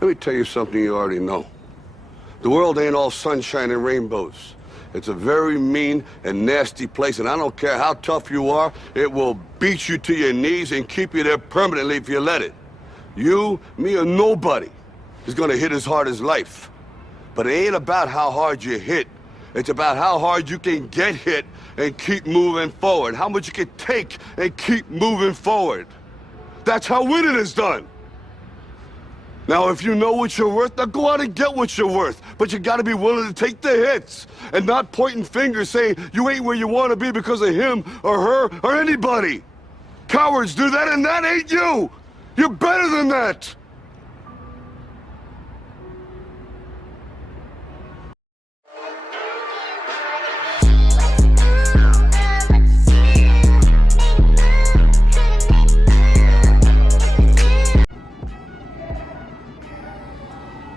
Let me tell you something you already know. The world ain't all sunshine and rainbows. It's a very mean and nasty place, and I don't care how tough you are, it will beat you to your knees and keep you there permanently if you let it. You, me, or nobody is gonna hit as hard as life. But it ain't about how hard you hit. It's about how hard you can get hit and keep moving forward. How much you can take and keep moving forward. That's how winning is done. Now, if you know what you're worth, now go out and get what you're worth. But you gotta be willing to take the hits and not pointing fingers saying you ain't where you wanna be because of him or her or anybody. Cowards do that, and that ain't you. You're better than that.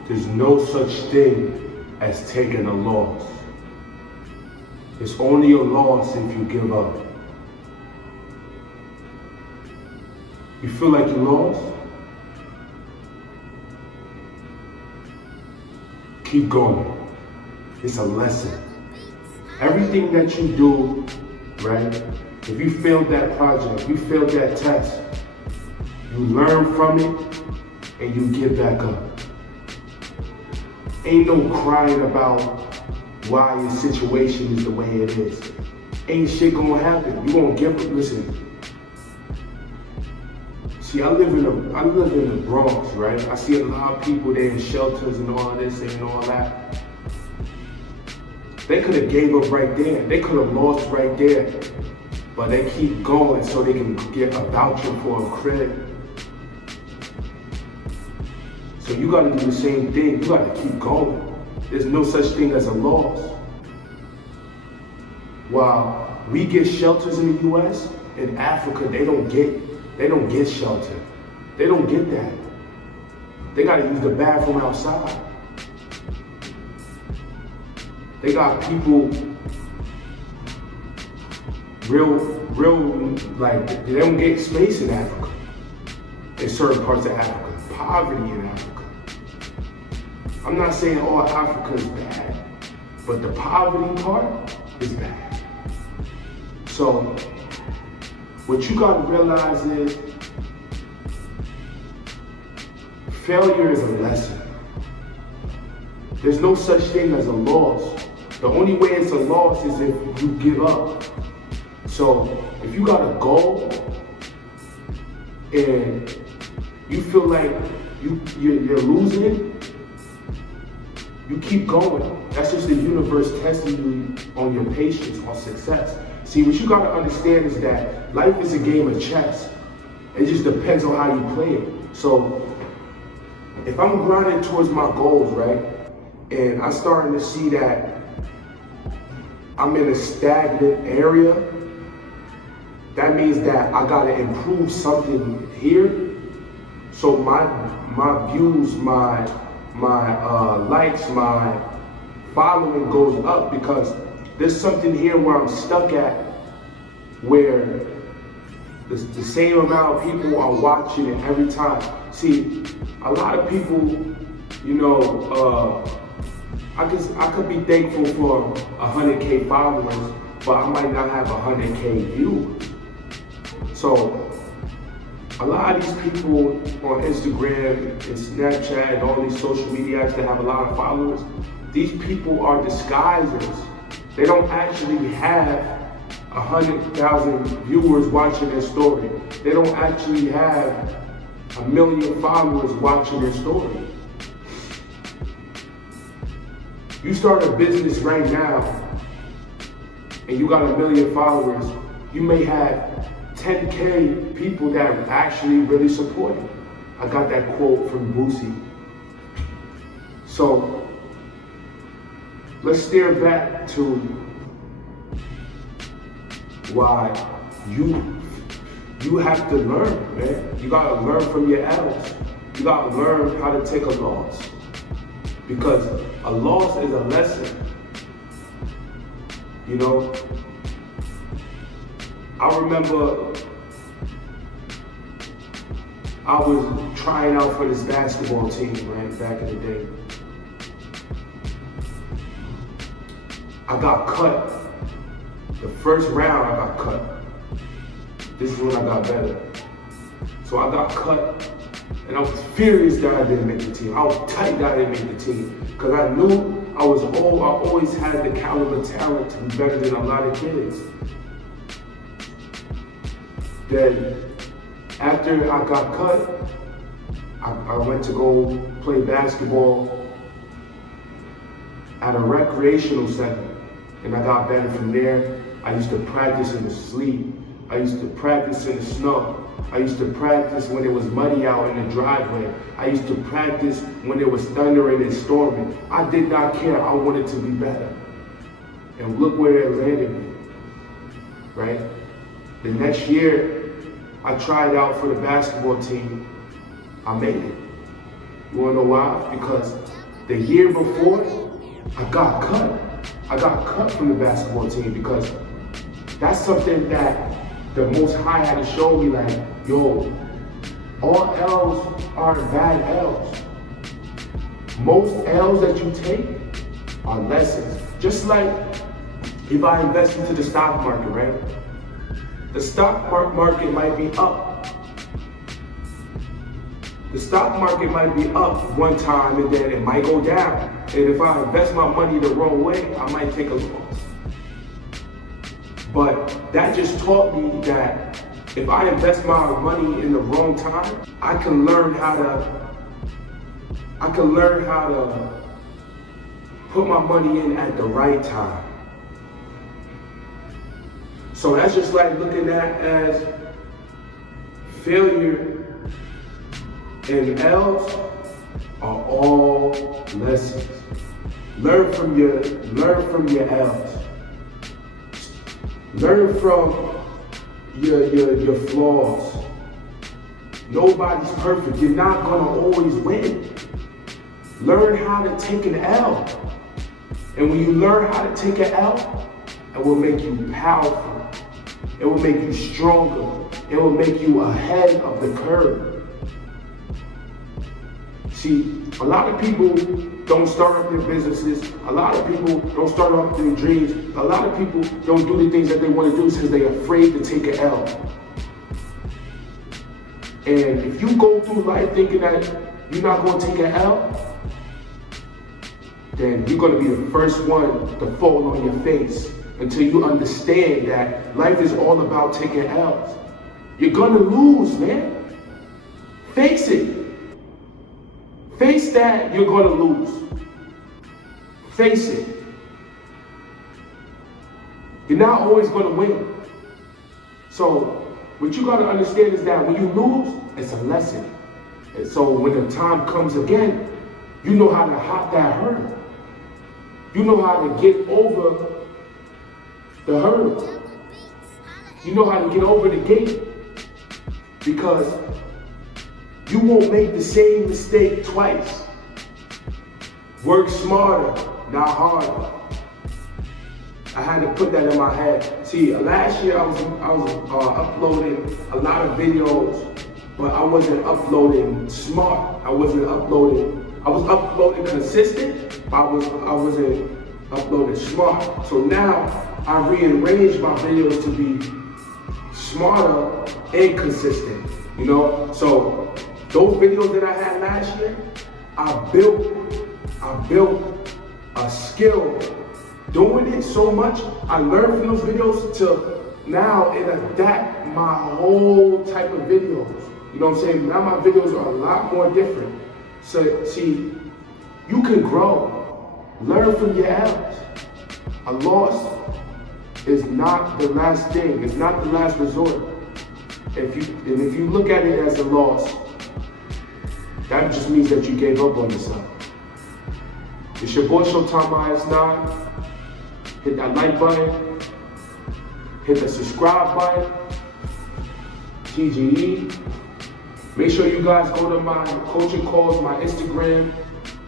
There's no such thing as taking a loss. It's only a loss if you give up. You feel like you lost? Keep going. It's a lesson. Everything that you do, right? If you failed that project, if you failed that test, you learn from it and you get back up. Ain't no crying about why your situation is the way it is. Ain't shit gonna happen. You gonna give up. Listen. See, I live in the Bronx, right? I see a lot of people there in shelters and all this and all that. They could have gave up right there. They could have lost right there. But they keep going so they can get a voucher for a crib. So you gotta do the same thing. You gotta keep going. There's no such thing as a loss. While we get shelters in the US, in Africa, they don't get shelter. They don't get that. They gotta use the bathroom outside. They got people like, they don't get space in Africa. In certain parts of Africa. Poverty in Africa. I'm not saying all Africa is bad, but the poverty part is bad. So, what you gotta realize is, failure is a lesson. There's no such thing as a loss. The only way it's a loss is if you give up. So, if you got a goal and you feel like you're losing it, you keep going. That's just the universe testing you on your patience, on success. See, what you gotta understand is that life is a game of chess. It just depends on how you play it. So, if I'm grinding towards my goals, right, and I'm starting to see that I'm in a stagnant area, that means that I gotta improve something here. So my views, my likes, my following goes up because there's something here where I'm stuck at, where the same amount of people are watching it every time. See, a lot of people, you know, I could be thankful for 100K followers, but I might not have 100K views. So a lot of these people on Instagram and Snapchat and all these social media apps that have a lot of followers, these people are disguisers. They don't actually have 100,000 viewers watching their story. They don't actually have 1 million followers watching their story. You start a business right now and you got 1 million followers, you may have 10K people that actually really support it. I got that quote from Boosie. So let's steer back to why you have to learn, man. You gotta learn from your L's. You gotta learn how to take a loss. Because a loss is a lesson. You know, I remember I was trying out for this basketball team, right, back in the day. I got cut. The first round I got cut. This is when I got better. So I got cut, and I was furious that I didn't make the team. I was tight that I didn't make the team, because I knew I always had the caliber talent to be better than a lot of kids. Then, after I got cut, I went to go play basketball at a recreational center, and I got better from there. I used to practice in the sleet. I used to practice in the snow. I used to practice when it was muddy out in the driveway. I used to practice when it was thundering and storming. I did not care. I wanted to be better. And look where it landed me, right? The next year, I tried out for the basketball team. I made it. You wanna know why? Because the year before, I got cut. I got cut from the basketball team because that's something that the Most High had to show me, like, yo, all L's are bad L's. Most L's that you take are lessons. Just like if I invest into the stock market, right? The stock market might be up. The stock market might be up one time and then it might go down. And if I invest my money the wrong way, I might take a loss. But that just taught me that if I invest my money in the wrong time, I can learn how to put my money in at the right time. So that's just like looking at as failure and L's are all lessons. Learn from your L's. Learn from your flaws. Nobody's perfect. You're not gonna always win. Learn how to take an L. And when you learn how to take an L, it will make you powerful. It will make you stronger. It will make you ahead of the curve. See, a lot of people don't start up their businesses. A lot of people don't start up their dreams. A lot of people don't do the things that they want to do because they're afraid to take an L. And if you go through life thinking that you're not going to take an L, then you're going to be the first one to fall on your face until you understand that life is all about taking L's. You're going to lose, man. Face it. Face that you're going to lose. Face it. You're not always going to win. So what you got to understand is that when you lose, it's a lesson. And so when the time comes again, you know how to hop that hurdle. You know how to get over the hurdle. You know how to get over the gate. Because you won't make the same mistake twice. Work smarter, not harder. I had to put that in my head. See, last year I was uploading a lot of videos, but I wasn't uploading smart. I was uploading consistent, but I wasn't uploading smart. So now I rearranged my videos to be smarter and consistent, you know? So those videos that I had last year, I built a skill doing it so much. I learned from those videos to now adapt my whole type of videos. You know what I'm saying? Now my videos are a lot more different. So see, you can grow. Learn from your L's. A loss is not the last thing. It's not the last resort. If you look at it as a loss, that just means that you gave up on yourself. It's your boy Showtime IS9. Hit that like button. Hit the subscribe button. TGE. Make sure you guys go to my coaching calls, my Instagram.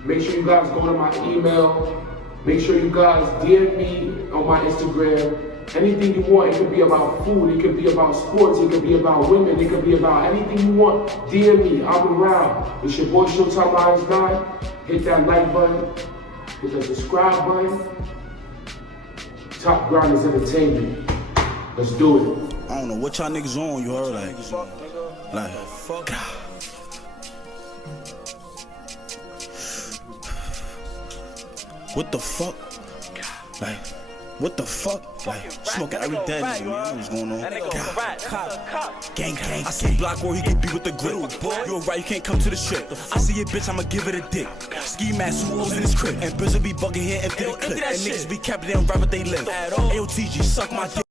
Make sure you guys go to my email. Make sure you guys DM me on my Instagram. Anything you want. It could be about food. It could be about sports. It could be about women. It could be about anything you want. DM me. I'm around. It's your boy Showtime Eyes 9. Hit that like button. Hit that subscribe button. Top Grinders Entertainment. Let's do it. I don't know what y'all niggas on, you heard? Like, fuck. What the fuck? Like, what the fuck? Like, smoking every day, you know what's going on? Gang, I see Block where he can be with the grip. You're right, you can't come to the strip. I see a bitch, I'ma give it a dick. Ski mask, who in his crib. And bitches be bugging here, empty the clip. And niggas be capping, they don't rap what they live. AOTG, suck my dick.